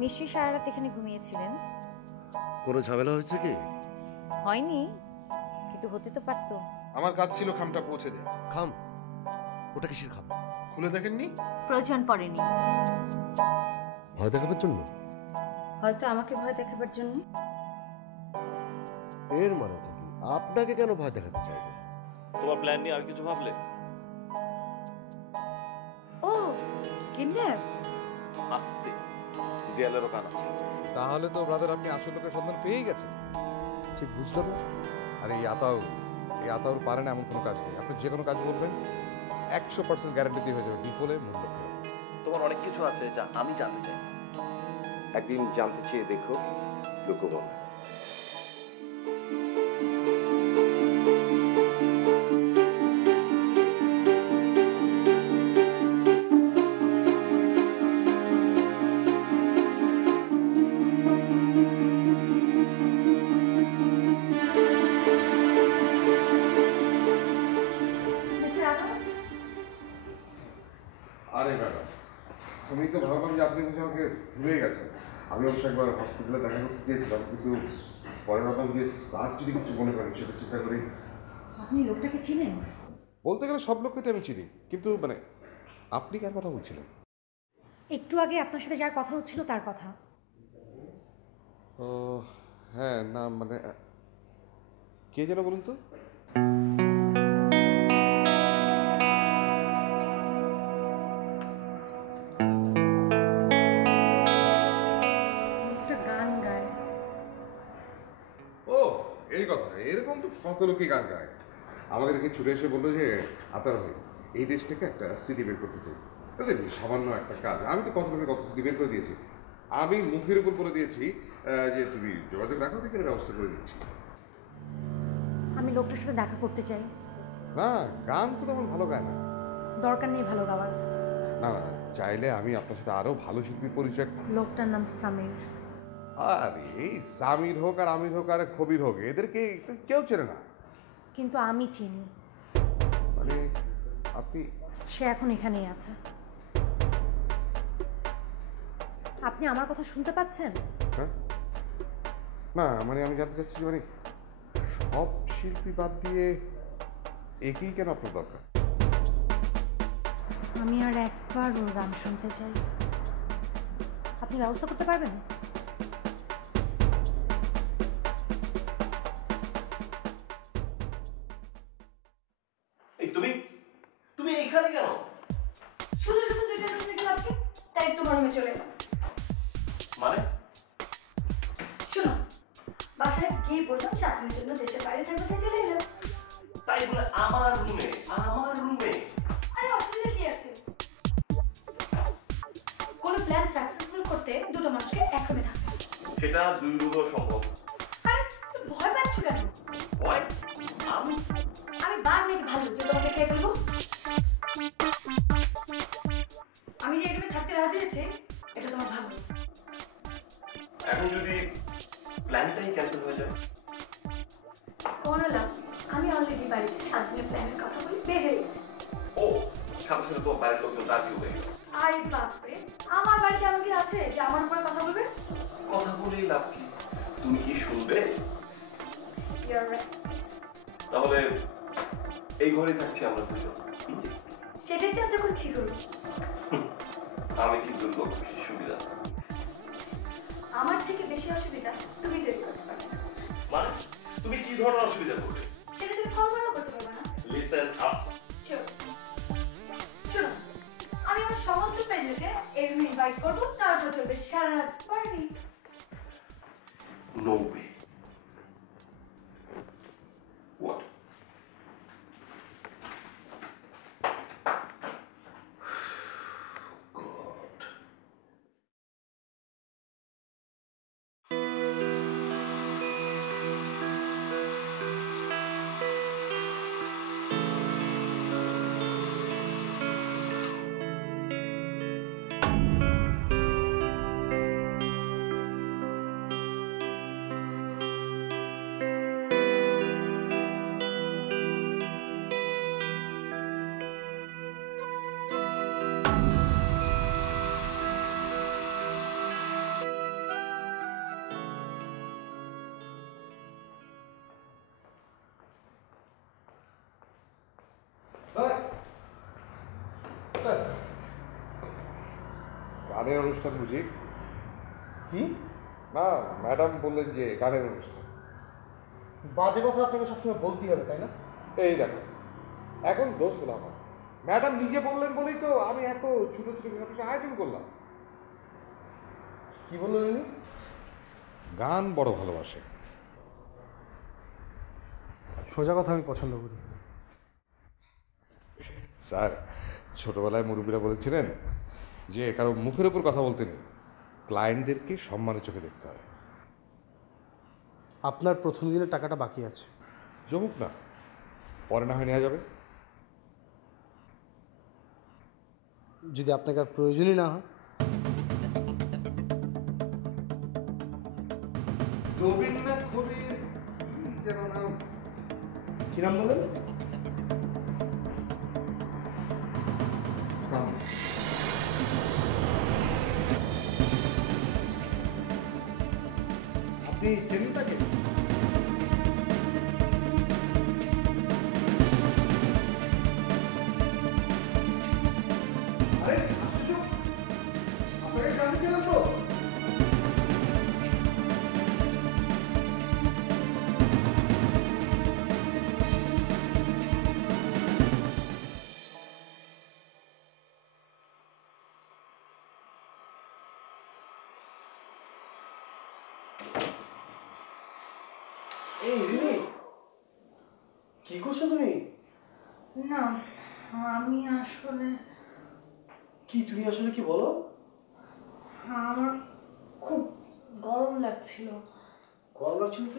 নিশ্চয়ই সারা রাত এখানে ঘুমিয়েছিলেন। কোনো ঝামেলা হয়েছে কি? হয়নি, কিন্তু হতে তো পারতো। আমার কাজ ছিল খামটা পৌঁছে দেয়া। খাম? ওটা কিসের খাম? খুলে দেখেননি? প্রয়োজন পড়েনি। ভয় দেখানোর জন্য? হয়তো আমাকে ভয় দেখাবার জন্য। এর মানে কি? আপনাকে কেন ভয় দেখাতে চাইবে? তোমার প্ল্যান নিয়ে আর কিছু ভাবলে? ও কিডন্যাপ? আস্তে, দেয়ালেরও কান আছে। তাহলে তো ব্রাদার আপনি আসল লোকের সন্ধান পেয়েই গেছেন। ঠিক বুঝলাম না। আর এই আতাউর পারেন এমন কোনো কাজ নেই। আপনি যে কোনো কাজ বলবেন 100% গ্যারান্টি দিয়ে হয়ে যাবে, বিফলে মূল লক্ষ্যে। তোমার অনেক কিছু আছে যা আমি জানতে চাই। একদিন জানতে চেয়ে দেখো, লুকোবো না। আরে ম্যাডাম, আমি তো ভাবলাম যে আপনি বুঝে আমাকে ভুলে গেছেন। আমি অবশ্য একবার হসপিটালে দেখা করতে চেয়েছিলাম, কিন্তু পরে ভাবলাম যে স্যার যদি কিছু মনে করেন সেটা চিন্তা করি। আপনি লোকটাকে চিনেন? বলতে গেলে সব লোককে তো আমি চিনি, কিন্তু মানে আপনি কার কথা বলছিলেন? একটু আগে আপনার সাথে যার কথা হচ্ছিল তার কথা। ও হ্যাঁ, না মানে কে যেন বলুন তো? লোকটা গান গায়। ও এই কথা, এরকম তো কত লোকই গান গায়। আমাকে দেখে ছুটে এসে বললো যে আতার ভাই এই দেশ থেকে একটা সিডি বের করতে চাই। তাহলে সামান্য একটা কাজ, আমি তো কত লোকের কত সিডি বের করে দিয়েছি। আমি মুখের উপর করে দিয়েছি যে তুমি যোগাযোগ রাখো, থেকে ব্যবস্থা করে দিচ্ছি। আমি লোকটার সাথে দেখা করতে চাই। না, গান তো তেমন ভালো গায় না। দরকার নেই ভালো গাওয়ার। না না, চাইলে আমি আপনার সাথে আরো ভালো শিল্পীর পরিচয়। লোকটার নাম সামির। আরে এই সামির হোক আর আমির হোক আর কবির হোক, এদেরকে কেউ চেনে না। কিন্তু আমি চিনি। মানে আপনি? সে এখন এখানেই আছে। আপনি আমার কথা শুনতে পাচ্ছেন? হ্যাঁ, না মানে আমি জানতে চাচ্ছি যে মানে সব শিল্পী বাদ দিয়ে একই কেন আপনার দরকার? আমি আর একবার ওর গান শুনতে চাই। আপনি ব্যবস্থা করতে পারবেন? তুমি তুমি এখানে কেন? শুধু শুধু দুইটা রুম থেকে লাগবে, তাই তোমার রুমে চলে এলাম। মানে শোনো, বাসায় গিয়ে বললাম 4 দিনের জন্য দেশের বাইরে থাকতে চলে এলাম। তাই বলে আমার রুমে? আরে অসুবিধা কি আছে? কোনো প্ল্যান সাকসেসফুল করতে দুটো মানুষকে এক রুমে থাকতে হবে। সেটা দুই রুমেও সম্ভব। আরে তুমি ভয় পাচ্ছ কেন? ভয়? আমি বাঘ নাকি ভালো যে তোমাকে খেয়ে ফেলবো? আমি যে এই রুমে থাকতে রাজি হয়েছি, এটা তোমার ভাগ্য। এখন যদি প্ল্যানটাই ক্যান্সেল হয়ে যায়? কোনো লাভ, আমি অলরেডি বাড়িতে 7 দিনের প্ল্যানের কথা বলে বের হয়ে গেছি। ও, সাথে সাথে তোমার বাইরের লোকজন রাজি হয়ে গেল। আরে বাপরে, আমার বাড়িতে এমন কি আছে যে আমার উপরে কথা বলবে? কথা বলেই লাভ কি? তুমি কি শুনবে? You're right. তাহলে এই ঘরেই থাকছি আমরা দুজন। সেটাই তো এতক্ষণ ঠিক হলো। আমি কিন্তু লোক বেশি সুবিধা। আমার থেকে বেশি অসুবিধা তুমি তৈরি করতে পারবে না। মানে তুমি কি ধরনের অসুবিধা করবে? সেটা তুমি কল্পনাও করতে পারবে না। Listen up. চলো, শোনো, আমি আমার সমস্ত ফ্রেন্ডদেরকে এই রুমে ইনভাইট করবো, তারপর চলবে সারা রাত পার্টি। No way. হোয়াট? গানের অনুষ্ঠান বুঝি? কি না, ম্যাডাম বললেন যে গানের অনুষ্ঠান। বাজে কথা আপনাকে সবসময় বলতেই হবে, তাই না? এই দেখো, এখন দোষ হলো আমার। ম্যাডাম নিজে বললেন বলেই তো আমি এত ছোট ছোট কিছু আয়োজন করলাম। কি বললেন উনি? গান বড় ভালোবাসে। সোজা কথা আমি পছন্দ করি। স্যার, ছোটবেলায় মুরব্বীরা বলেছিলেন যে কারো মুখের উপর কথা বলতে নেই, ক্লায়েন্টদেরকে সম্মানের চোখে দেখতে হয়। আপনার প্রথম দিনের টাকাটা বাকি আছে। জমুক না, পরে না হয় নেওয়া যাবে। যদি আপনাকে আর প্রয়োজনই না হয়। রবীন্দ্রনাথ কবির যেন নাম, কি নাম বলেন? আপনি চেনেন তাকে? আরে আশ্চর্য, আপনাকে জানতে চাইলাম তো। এই রিমি, কি করছো তুমি? না, আমি আসলে কি তুমি আসলে কি বলো? আমার খুব গরম লাগছিল। গরম লাগছিল তো?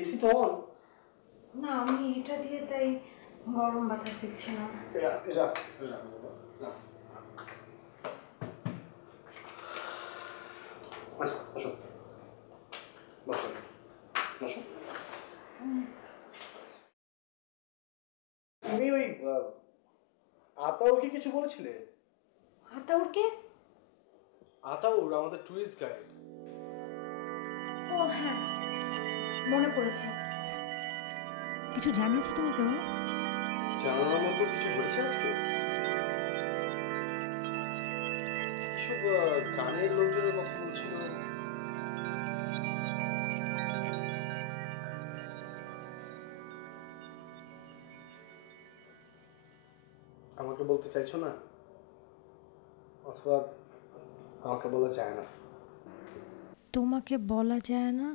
এসি তো অন। না, আমি এটা দিয়ে তাই গরম বাতাস দিচ্ছিলাম। আচ্ছা, বসো বসো বসো। তুমি ওই আতাউরকে কিছু বলেছিলে? আতাউরকে? আতাউর আমাদের টুরিস্ট গাইড। ও হ্যাঁ, মনে পড়েছে। কিছু জানিয়েছে তোমাকে ও? জানানোর মতো কিছু হয়েছে আজকে? এসব গানের লোকজনের কথা বলছিল। আমাকে বলতে চাইছো না? অথবা আমাকে বলা যায় না? তোমাকে বলা যায় না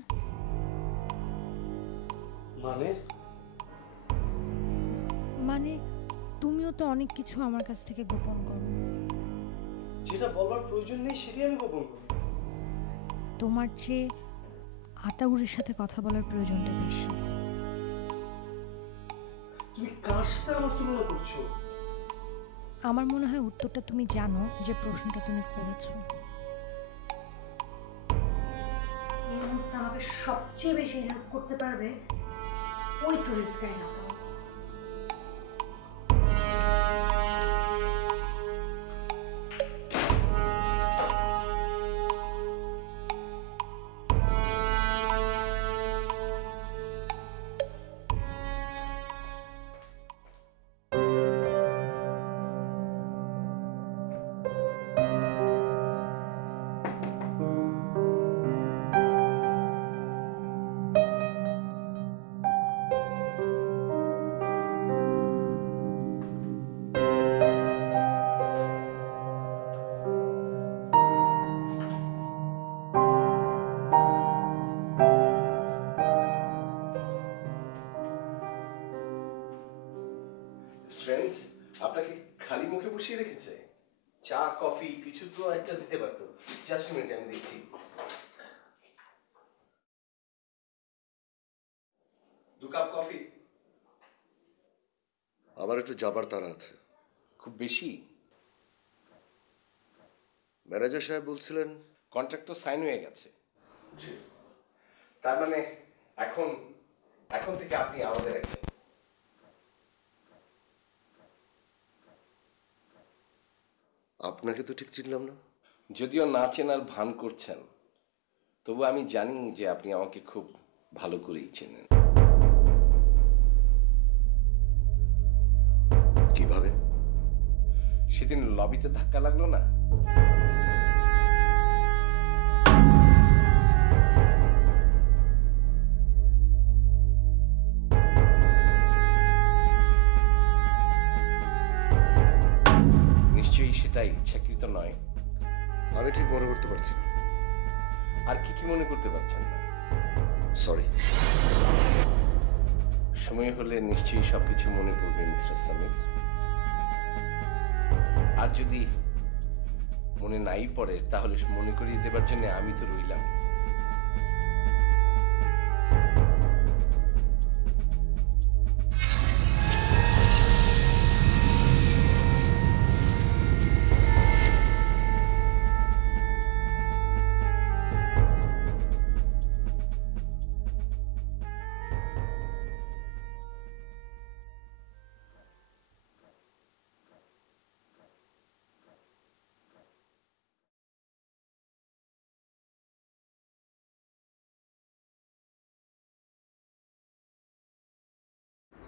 মানে? মানে তুমিও তো অনেক কিছু আমার কাছ থেকে গোপন করো। যেটা বলার প্রয়োজন নেই সেটাই আমি গোপন করি। তোমার চেয়ে আতাউরের সাথে কথা বলার প্রয়োজনটা বেশি। তুমি কার সাথে আমার তুলনা করছো? আমার মনে হয় উত্তরটা তুমি জানো, যে প্রশ্নটা তুমি করেছো। এই মুহূর্তে আমাকে সবচেয়ে বেশি হেল্প করতে পারবে ওই টুরিস্ট গাইড আতাউর। স্ট্রেংথ আপনাকে খালি মুখে বসিয়ে রেখেছে? চা কফি কিছু তো একটা দিতে পারতো। জাস্ট মিনিট, আমি দেখছি। দু কাপ কফি। আমার একটু যাবার তাড়া আছে। খুব বেশি? ম্যানেজার সাহেব বলছিলেন কন্ট্রাক্ট তো সাইন হয়ে গেছে। তার মানে এখন এখন থেকে আপনি আমাদের একজন। আপনাকে তো ঠিক চিনলাম না। যদিও না চেনার ভান করছেন, তবু আমি জানি যে আপনি আমাকে খুব ভালো করেই চেনেন। কিভাবে? সেদিন লবিতে ধাক্কা লাগলো না? নিশ্চয়ই সেটা ইচ্ছাকৃত নয়। আমি ঠিক মনে করতে পারছি না। আর কি কি মনে করতে পারছেন না? সরি। সময় হলে নিশ্চয়ই সবকিছু মনে পড়বে মিস্টার সামির। আর যদি মনে নাই পড়ে তাহলে মনে করিয়ে দেবার জন্য আমি তো রইলাম।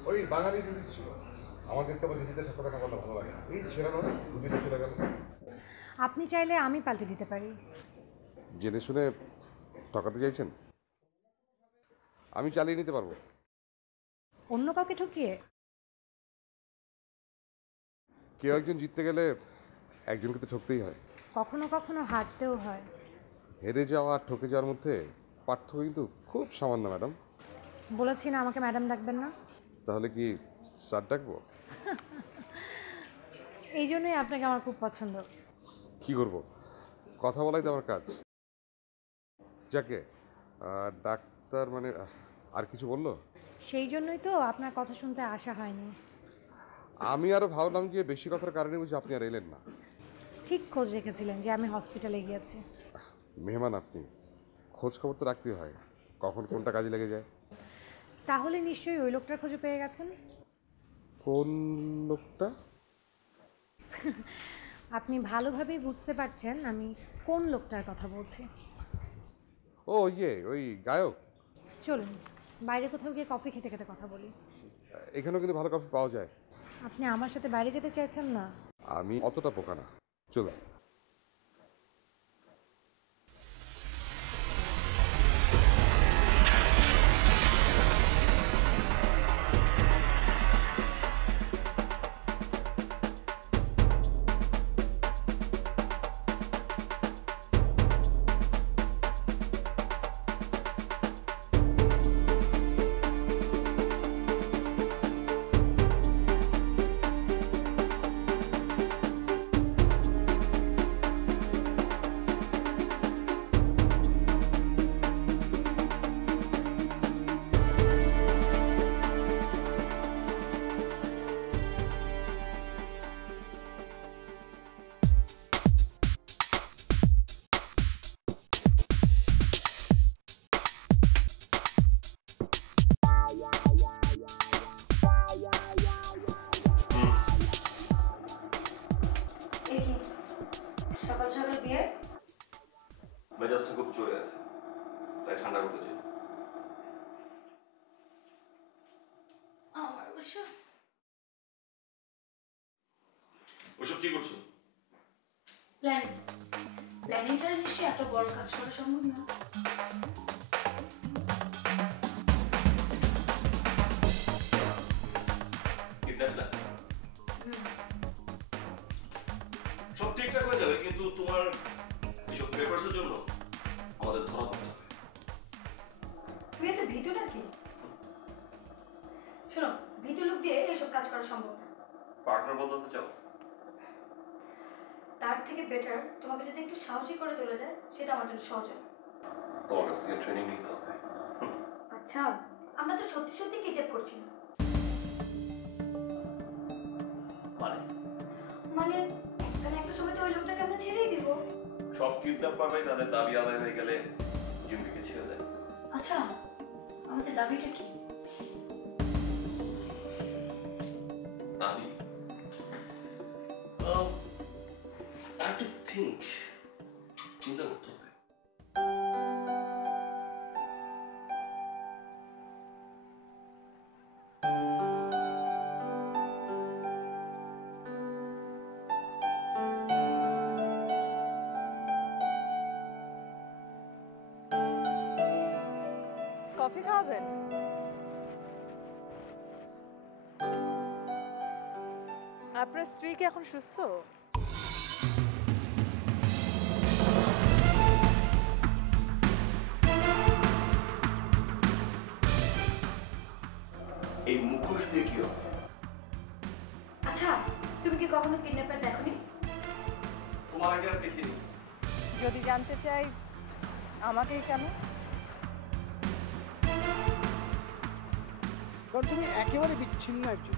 ওই বাঙালি টুরিস্ট ছিল, আমার দেখতে আমার নিজেদের সাথে দেখা করলে ভালো লাগে। এই ছেড়ে নয়, দুদিনে চলে গেল। আপনি চাইলে আমি পাল্টে দিতে পারি। জেনে শুনে ঠকাতে চাইছেন? আমি চালিয়ে নিতে পারবো। অন্য কাউকে ঠকিয়ে? কেউ একজন জিততে গেলে একজনকে তো ঠকতেই হয়। কখনো কখনো হারতেও হয়। হেরে যাওয়া আর ঠকে যাওয়ার মধ্যে পার্থক্য কিন্তু খুব সামান্য ম্যাডাম। বলেছি না আমাকে ম্যাডাম ডাকবেন না? তাহলে কি স্যার ডাকবো? এই জন্যই আপনাকে আমার খুব পছন্দ। কি করব, কথা বলাই তো আমার কাজ। যাকে ডাক্তার মানে আর কিছু বললো? সেই জন্যই তো আপনার কথা শুনতে আসা হয়নি। আমি আরো ভাবলাম যে বেশি কথার কারণে বুঝি আপনি আর এলেন না। ঠিক খোঁজ রেখেছিলেন যে আমি হসপিটালে গিয়েছি। মেহমান আপনি, খোঁজ খবর তো রাখতেই হয়, কখন কোনটা কাজে লেগে যায়। তাহলে নিশ্চয়ই ওই লোকটার খোঁজে পেয়ে গেছেন। কোন লোকটা? আপনি ভালোভাবেই বুঝতে পারছেন আমি কোন লোকটার কথা বলছি। ও ইয়ে, ওই গায়ক। চলুন বাইরে কোথাও গিয়ে কফি খেতে খেতে কথা বলি। এখানেও কিন্তু ভালো কফি পাওয়া যায়। আপনি আমার সাথে বাইরে যেতে চাইছেন না? আমি অতটা বোকা না, চলুন। সকাল সকাল বিয়ে? মেজাজটা খুব চড়ে আছে, তাই ঠান্ডা করতে চাই। আমার অবশ্য। ওসব কি করছো? প্ল্যানিং। প্ল্যানিং ছাড়া নিশ্চয়ই এত বড় কাজ করা সম্ভব না। কিডন্যাপ না? সব ঠিকঠাক হয়ে যাবে, কিন্তু তোমার এইসব পেপারসের জন্য আমাদের ধরা পড়তে হবে। তুই এত ভীতু নাকি? শোনো, ভীতু লোক দিয়ে এসব কাজ করা সম্ভব না। পার্টনার বদলাতে চাও? তার থেকে বেটার তোমাকে যদি একটু সাহসী করে তোলা যায় সেটা আমার জন্য সহজ হয়। তোমার কাছ থেকে ট্রেনিং নিতে হবে। আচ্ছা, আমরা তো সত্যি সত্যি কিডন্যাপ করছি না। মানে একটা সময় তো ওই লোকটাকে আমরা ছেড়েই দিব। সব কিডন্যাপ পারবে, তাদের দাবি আদায় হয়ে গেলে জিম্মিকে ছেড়ে দেয়। আচ্ছা, আমাদের দাবিটা কি? দাবি? I have to think. চিন্তা করতে হবে। কফি খাওয়াবেন? আপনার স্ত্রী কি এখন সুস্থ? এই মুখোশ দিয়ে কি হবে? আচ্ছা, তুমি কি কখনো কিডন্যাপার দেখোনি? তোমার আগে আর দেখিনি। যদি জানতে চাই আমাকেই কেন? কারণ তুমি একেবারে বিচ্ছিন্ন একজন।